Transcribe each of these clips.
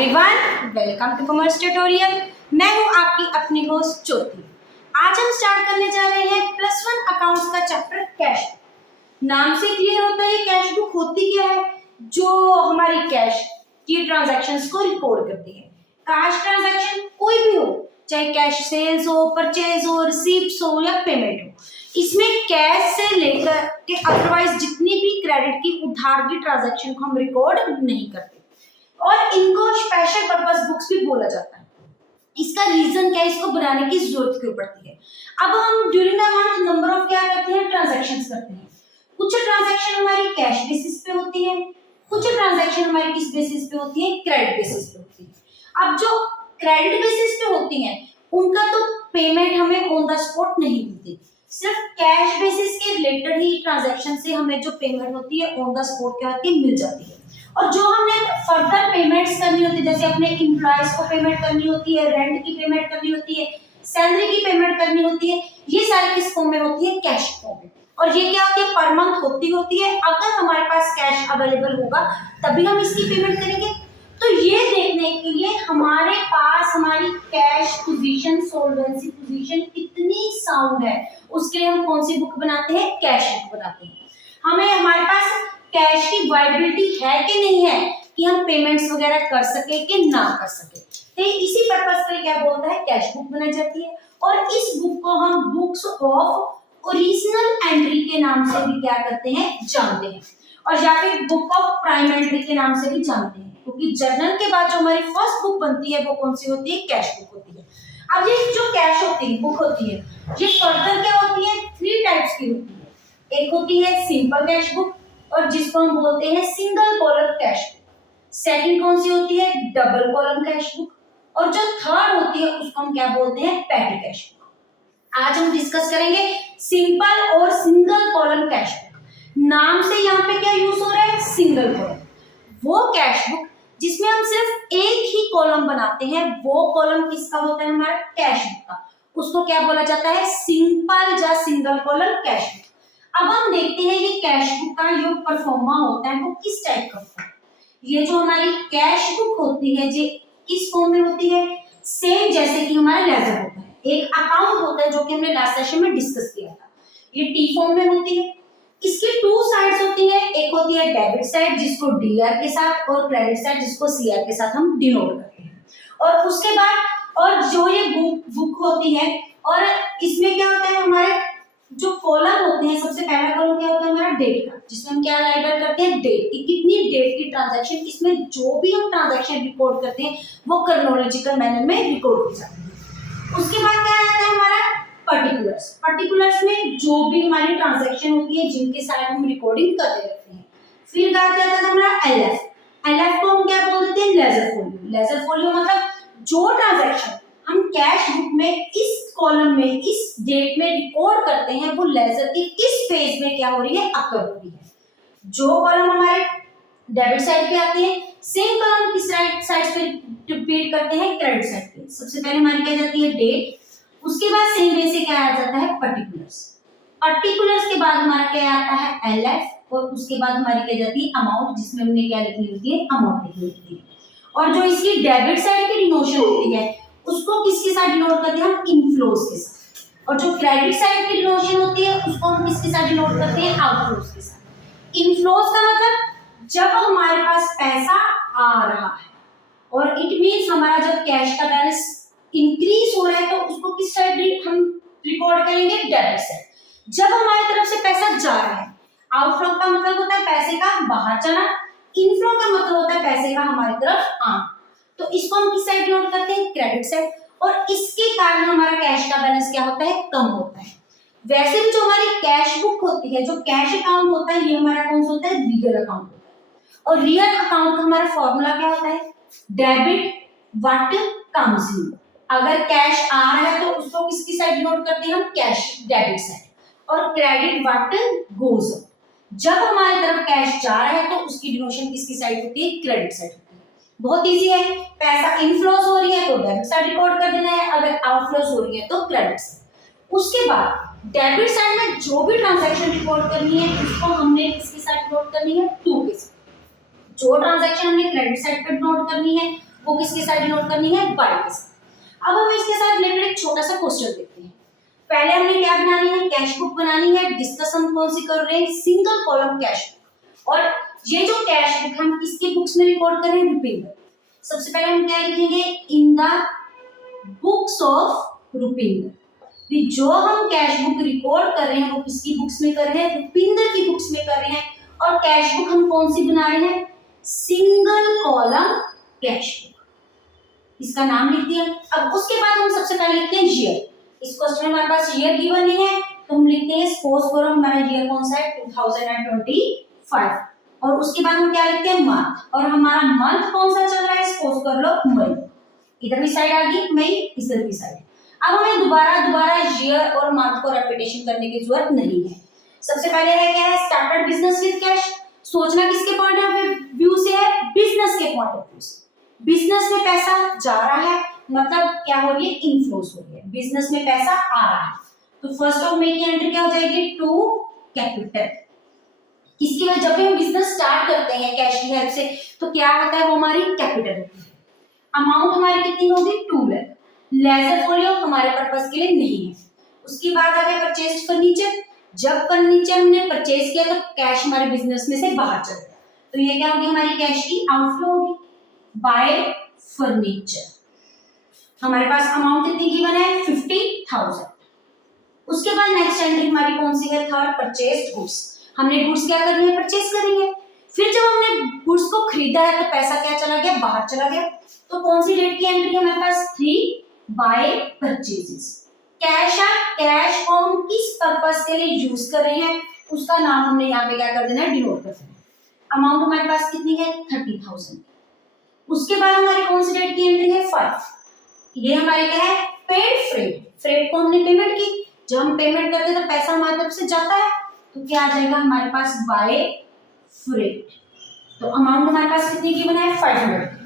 Everyone, welcome to commerce tutorial. मैं हूं आपकी अपनी होस्ट ज्योति। आज हम स्टार्ट करने जा रहे हैं +1 अकाउंट्स का चैप्टर कैश। नाम से क्लियर होता है कैश बुक होती क्या है, जो हमारी कैश की ट्रांजैक्शंस को रिकॉर्ड करती है। कैश ट्रांजैक्शन कोई भी हो, चाहे कैश सेल्स हो, परचेज हो, रिसीप्ट्स हो या पेमेंट हो, इसमें कैश से लेकर के अदरवाइज जितनी भी क्रेडिट की उधार की ट्रांजैक्शन को हम रिकॉर्ड नहीं करते और इनको स्पेशल पर्पस बुक्स भी बोला जाता है। इसका रीजन क्या है, इसको बनाने की जरूरत क्यों पड़ती है। अब हम during the month number of क्या करते हैं, ट्रांजैक्शंस करते हैं। कुछ ट्रांजैक्शन हमारी कैश बेसिस पे होती है, कुछ ट्रांजैक्शन हमारी किस बेसिस पे होती है, क्रेडिट बेसिस पे होती है। अब जो क्रेडिट बेसिस पे होती है उनका तो पेमेंट हमें ऑन द स्पॉट नहीं मिलती, सिर्फ कैश बेसिस के रिलेटेड ही ट्रांजैक्शन से हमें जो पेमेंट होती है ऑन द स्पॉट क्या होती है, मिल जाती है। और जो हमने फर्दर पेमेंट्स करनी होती है, जैसे अपने एम्प्लॉयज को पेमेंट करनी होती है, रेंट की पेमेंट करनी होती है, सैलरी की पेमेंट करनी होती है, ये सारी किस फॉर्म में होती है, कैश फॉर्म में। और ये क्या होती है, पर मंथ होती है। अगर हमारे पास कैश अवेलेबल होगा तभी हम इसकी पेमेंट करेंगे। तो ये देखने के लिए हमारे पास हमारी कैश पोजीशन, सोल्वेंसी पोजीशन कितनी साउंड है, उसके लिए हम कौन सी बुक बनाते हैं, कैश बुक बनाते हैं। हमें हमारे पास कैश की वायबिलिटी है कि नहीं है कि हम पेमेंट्स वगैरह कर सके कि ना कर सके, तो इसी पर्पस के लिए क्या बोलता है, कैश बुक बनाई जाती है। और इस बुक को हम बुक्स ऑफ ओरिजिनल एंट्री के नाम से भी क्या करते हैं, जानते हैं, और या फिर बुक ऑफ प्राइम एंट्री के नाम से भी जानते हैं, क्योंकि जर्नल के बाद जो हमारी फर्स्ट बुक बनती है वो कौन सी होती है, कैश बुक होती है। अब ये जो कैश होती है, बुक होती है, ये फर्दर क्या होती है, 3 टाइप्स की होती है। एक होती है सिंपल कैश बुक, और जिसको हम बोलते हैं single column cash book. Second कौन सी होती है, डबल कॉलम कैश बुक, और जो थर्ड होती है उसको हम क्या बोलते हैं, पैटी कैश बुक। आज हम डिस्कस करेंगे सिंपल और सिंगल कॉलम कैश बुक। नाम से यहाँ पे क्या यूज हो रहा है, सिंगल कॉलम। वो कैश बुक जिसमें हम सिर्फ एक ही कॉलम बनाते हैं, वो कॉलम किसका होता है, हमारा कैश बुक का, उसको क्या बोला जाता है, सिंपल या सिंगल कॉलम कैश बुक। अब हम देखते हैं ये कैश बुक का जो परफॉर्मा होता है वो किस टाइप का होता है। ये जो हमारी कैश बुक होती है ये किस फॉर्म में होती है, सेम जैसे कि हमारा लेजर होता है, एक अकाउंट होता है जो कि हमने लास्ट सेशन में डिस्कस किया था। ये टी फॉर्म में होती है। इसकी 2 साइड्स होती है, एक होती है डेबिट साइड जिसको डीआर के साथ, और क्रेडिट साइड जिसको सीआर के साथ हम डिनोट करते हैं। और उसके बाद और जो ये बुक होती है, और इसमें क्या होता है, हमारे जो कॉलम होते हैं, सबसे पहला कॉलम क्या होता है हमारा डेट का, जिसमें हम क्या लाइबर करते हैं, डेट की कितनी डेट की ट्रांजैक्शन, इसमें जो भी हम ट्रांजैक्शन रिकॉर्ड करते हैं वो क्रोनोलॉजिकल मैनर में रिकॉर्ड हो जाती है। उसके बाद क्या आता है हमारा पर्टिकुलर्स। पर्टिकुलर्स में जो भी हमारी ट्रांजैक्शन होती है जिनके साथ हम रिकॉर्डिंग करते रहते हैं। फिर क्या आता है हमारा एलएफ को हम क्या बोलते हैं, लेजर फोलियो। लेजर फोलियो मतलब जो ट्रांजैक्शन हम कैश बुक में इस कॉलम में इस डेट में रिकॉर्ड करते हैं वो लेजर की किस फेज में क्या हो रही है, अकर हो रही है। जो कॉलम हमारे डेबिट साइड पे आते हैं, सेम कॉलम किस साइड पे रिपीट करते हैं, क्रेडिट साइड पे। सबसे पहले हमारी क्या जाती है, डेट, उसके बाद सेम वे से क्या आ जाता है, पर्टिकुलर्स। पर्टिकुलर्स के बाद हमारा क्या आता है, एलएफ, और उसके बाद हमारी क्या जाती है, अमाउंट, जिसमें हमने क्या लिखनी होती है, अमाउंट लिखनी होती है। और जो इसकी डेबिट साइड की डिनोशन होती है उसको किसके साथ डिनोट करते हैं, हम इनफ्लोज के साथ। और जो क्रेडिट साइड की डिनोशन होती है उसको हम किसके साथ डिनोट करते हैं, आउटफ्लोज के साथ। इनफ्लोज का मतलब जब हमारे पास पैसा आ रहा है, और इट मींस हमारा जब कैश का बैलेंस इंक्रीज हो रहा है तो उसको किस साइड हम रिकॉर्ड करेंगे, डेबिट साइड। जब हमारी तरफ से पैसा जा रहा है, आउटफ्लो का मतलब होता है पैसे का बाहर जाना, इनफ्लो का मतलब होता है पैसे का हमारी तरफ आना। तो इसको हम किस साइड नोट करते हैं, क्रेडिट साइड। और इसके कारण हमारा कैश का बैलेंस क्या होता है, कम होता है। वैसे भी जो हमारी कैश बुक होती है, जो कैश अकाउंट होता है, ये हमारा कौन सा होता है, रियल अकाउंट होता है। और रियल अकाउंट का हमारा फॉर्मूला क्या होता है, डेबिट व्हाट कम्स इन। अगर कैश आ रहा है तो उसको किसकी साइड नोट करते हैं हम, कैश डेबिट साइड। और क्रेडिट व्हाट गोज आउट, जब हमारी तरफ कैश जा रहा है तो उसकी डिनोशन किसकी साइड होती है, क्रेडिट साइड। बहुत इजी है, पैसा इनफ्लोस हो रही है तो डेबिट साइड रिकॉर्ड कर देना है, अगर आउटफ्लोस हो रही है तो क्रेडिट साइड। उसके बाद डेबिट साइड में जो भी ट्रांजैक्शन रिकॉर्ड करनी है उसको हमने किसके साथ नोट करनी है, टू के साथ। जो ट्रांजैक्शन हमने क्रेडिट साइड पर नोट करनी है वो किसके साथ डिनोट करनी है, बाय के साथ। अब हम इसके साथ रिलेटेड एक छोटा सा क्वेश्चन देखते हैं। पहले हमने क्या बनानी है, कैश बुक बनानी है। डिस्कस हम कौन सी कर रहे हैं, सिंगल कॉलम कैश बुक। और ये जो कैश बुक हम किसके बुक्स में रिकॉर्ड कर रहे हैं, रुपिंदर। सबसे पहले हम क्या लिखेंगे, in the books of Rupinder. जो हम कैश बुक रिकॉर्ड कर रहे हैं वो किसकी बुक्स में कर रहे हैं, रुपिंदर की बुक्स में कर रहे हैं। और कैश बुक हम कौन सी बना रहे हैं, सिंगल कॉलम कैश बुक, इसका नाम लिख दिया। अब उसके बाद हम सबसे पहले लिखते हैं ईयर। इस क्वेश्चन में हमारे पास ईयर गिवन नहीं है तो हम लिखते हैं सपोज करो हमारा ईयर कौन सा है, 2025। और उसके बाद हम क्या लिखते हैं, मंथ। और हमारा मंथ कौन सा चल रहा है, सपोज कर लो मई। इधर भी साइड आ गई मई, इधर भी साइड। अब हमें दोबारा ईयर और मंथ को रेपिटेशन करने की जरूरत नहीं है। सबसे पहले है क्या है, स्टार्टेड बिजनेस विद कैश। सोचना किसके पॉइंट ऑफ व्यू से है, बिजनेस के पॉइंट ऑफ व्यू से। बिजनेस में पैसा जा रहा है, मतलब क्या हो रही है, इनफ्लोस हो रही है, बिजनेस में पैसा आ रहा है। तो फर्स्ट ऑफ मई की एंट्री क्या हो जाएगी, टू कैपिटल। किसकी वजह, जब भी हम बिजनेस स्टार्ट करते हैं कैश की हेल्प से तो क्या होता है, वो हमारी कैपिटल होती है। अमाउंट हमारी कितनी होगी, 2 लाख। लेजर फोलियो हमारे पर्पस के लिए नहीं है। उसके बाद आ गया परचेज फर्नीचर। जब फर्नीचर हमने परचेज किया तो कैश हमारे बिजनेस में से बाहर चल गया, तो ये क्या होगी, हमारी कैश की आउटफ्लो होगी। बाय फर्नीचर हमारे पास अमाउंट कितनी गिवन है, 50,000। उसके बाद नेक्स्ट एंट्री हमारी कौन सी है, थर्ड, परचेज्ड गुड्स। हमने गुड्स क्या करनी है, परचेज करनी है। फिर जब हमने गुड्स को खरीदा है तो पैसा क्या चला गया, बाहर चला गया। तो कौन सी डेट की एंट्री है हमारे पास, 3 बाय परचेजेस। कैश है, कैश को हम किस पर्पस के लिए यूज कर रहे हैं उसका नाम हमने यहाँ पे क्या कर देना है, डिनोट कर देना है। अमाउंट हमारे पास कितनी है, 30,000। उसके बाद हमारी कौन सी डेट की एंट्री है, 5। ये हमारे क्या है, पेड फ्रेट। फ्रेट को हमने पेमेंट की, जब हम पेमेंट करते हैं तो पैसा हमारी तरफ से जाता है, तो क्या आ जाएगा हमारे पास, बाय फ्रेट। तो अमाउंट हमारे पास कितनी की बना है, 500।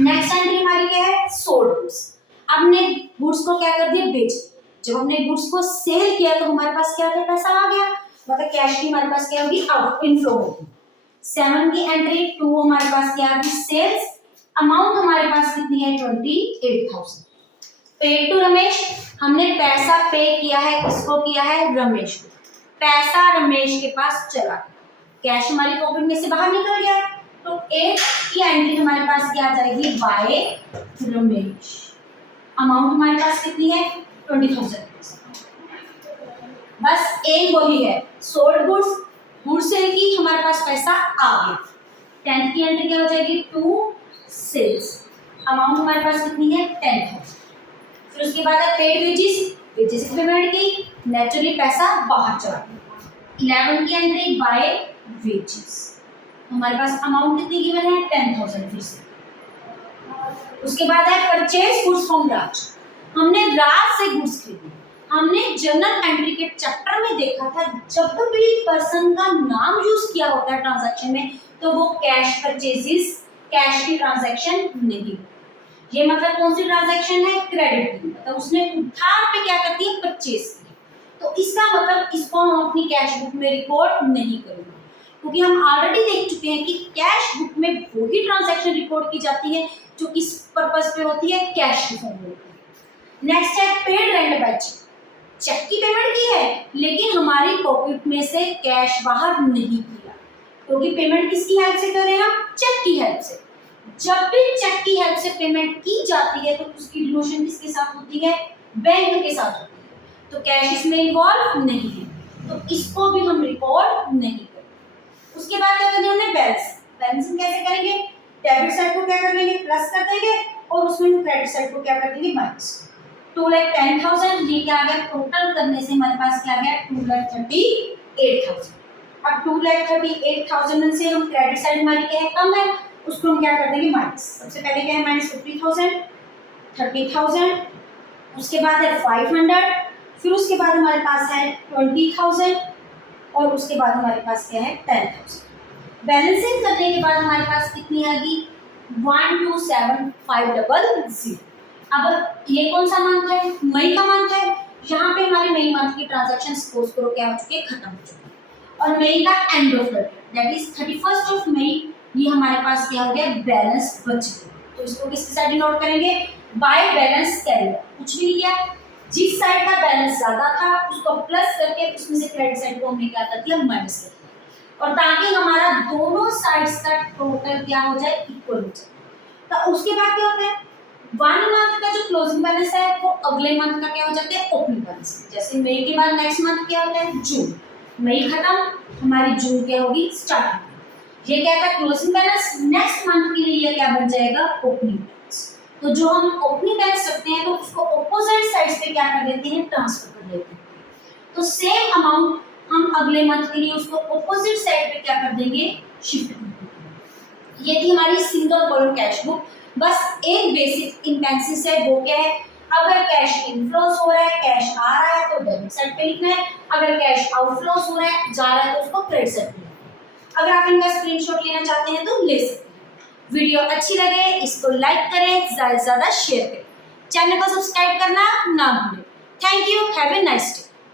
नेक्स्ट एंट्री हमारी क्या है, सोल्ड गुड्स। अब हमने गुड्स को क्या कर दिया, बेच। जब हमने गुड्स को सेल किया तो हमारे पास क्या था, पैसा आ गया, मतलब कैश की हमारे पास क्या होगी, आउट इनफ्लो होगी। 7 की एंट्री 2 हमारे पास क्या आ गई, सेल्स। अमाउंट हमारे पास कितनी है, 28,000। पेड टू रमेश, हमने पैसा पे किया है, किसको किया है, रमेश को। पैसा रमेश के पास चला, कैश हमारी पॉकेट में से बाहर निकल गया, तो 8 की एंट्री हमारे पास क्या आ जाएगी, बाय रमेश। अमाउंट हमारे पास कितनी है, 20,000। बस एक वही है, सोल्ड गुड्स, गुड्स सेल की, हमारे पास पैसा आ गया। 10 की एंट्री क्या हो जाएगी, 2 सेल्स। अमाउंट हमारे पास कितनी है, 10,000। फिर उसके बाद है पेड वेजेस, वेजेस पेमेंट की, नेचुरली पैसा बाहर चला गया। 11 की एंट्री बाय वेजेस, हमारे पास अमाउंट कितनी गिवन है, 10,000 फिर से। उसके बाद है परचेज गुड्स फ्रॉम राज, हमने राज से गुड्स खरीदी। हमने जर्नल एंट्री के चैप्टर में देखा था, जब भी पर्सन का नाम यूज किया होता है ट्रांजैक्शन में तो वो कैश परचेजेस, कैश की ट्रांजैक्शन नहीं। ये मतलब कौन सी ट्रांजैक्शन है, क्रेडिट की, मतलब उसने उधार पे क्या करती है, परचेज की। तो इसका मतलब इसको हम अपनी कैश बुक में रिकॉर्ड नहीं करेंगे, क्योंकि हम ऑलरेडी देख चुके हैं कि कैश बुक में वही ट्रांजैक्शन रिकॉर्ड की जाती है जो किस पर्पस पे होती है, कैश की फॉर्म में होती है। नेक्स्ट है paid rent by cheque, cheque की पेमेंट की है लेकिन हमारी पॉकेट में से कैश बाहर नहीं किया, क्योंकि पेमेंट किसकी हेल्प से कर रहे हैं हम, चेक की हेल्प से। जब भी चेक की हेल्प से पेमेंट की जाती है तो उसकी डिनोशन किसके साथ होती है, बैंक के साथ होती है, तो कैश इसमें इन्वॉल्व नहीं है, तो इसको भी हम रिकॉर्ड नहीं करेंगे। उसके बाद क्या करना है, बैलेंस। बैलेंसिंग कैसे करेंगे, डेबिट साइड को क्या कर लेंगे, प्लस कर देंगे, और उसमें क्रेडिट साइड को क्या कर देंगे, माइनस। 2,10,000, ये क्या आ गया, टोटल करने से हमारे पास क्या आ गया, 2,38,000। अब 2,38,000 में से हम क्रेडिट साइड हमारी क्या है, कम है, उसको हम क्या कर देंगे, माइनस। सबसे पहले क्या है, माइनस 50,000, 30,000, उसके बाद है 500, फिर उसके बाद हमारे पास है 20,000, और उसके बाद हमारे पास क्या है, 10,000। बैलेंसिंग करने के बाद हमारे पास कितनी आ गई, 127,500। अब ये कौन सा मंथ है, मई का मंथ है। यहाँ पे हमारे मई मंथ की ट्रांजैक्शन सपोज करो क्या हो चुके हैं, खत्म हो चुके हैं, और मई का end of the that is 31st of May ये हमारे पास क्या हो गया, बैलेंस बच गया। तो इसको किसके साथ डिनोट करेंगे, बाय बैलेंस कैरियर। कुछ भी नहीं किया, जिस साइड का बैलेंस ज्यादा था उसको प्लस करके उसमें से क्रेडिट साइड को हमने क्या कर दिया, माइनस कर दिया, और ताकि हमारा दोनों साइड्स का टोटल क्या हो जाए, इक्वल हो जाए। तो उसके बाद क्या होता है, 1 मंथ का जो क्लोजिंग बैलेंस है वो अगले मंथ का क्या हो जाता है, ओपनिंग बैलेंस। जैसे मई के बाद नेक्स्ट मंथ क्या होता है, जून। मई खत्म, हमारी जून क्या होगी, स्टार्ट। ये क्या था, क्लोजिंग बैलेंस। नेक्स्ट मंथ के लिए ये क्या बन जाएगा, ओपनिंग बैलेंस। तो जो हम ओपनिंग बैलेंस रखते हैं तो उसको ऑपोजिट साइड्स पे क्या कर देते हैं, ट्रांसफर कर देते हैं। तो सेम अमाउंट हम अगले मंथ के लिए उसको ऑपोजिट साइड पे क्या कर देंगे, शिफ्ट कर देंगे। ये थी हमारी सिंगल कॉलम कैश बुक। बस एक बेसिक इंपेंसिस है, वो क्या है, अगर कैश इनफ्लोस हो रहा है, कैश आ रहा है तो डेबिट साइड पे लिखना है, अगर कैश आउटफ्लोस हो रहा है, जा रहा है तो उसको क्रेडिट साइड पे लिखना है। अगर आप इनका स्क्रीनशॉट लेना चाहते हैं तो ले सकते हैं। वीडियो अच्छी लगे इसको लाइक करें, ज्यादा से ज्यादा शेयर करें, चैनल को सब्सक्राइब करना ना भूलें। Thank you, have a nice day.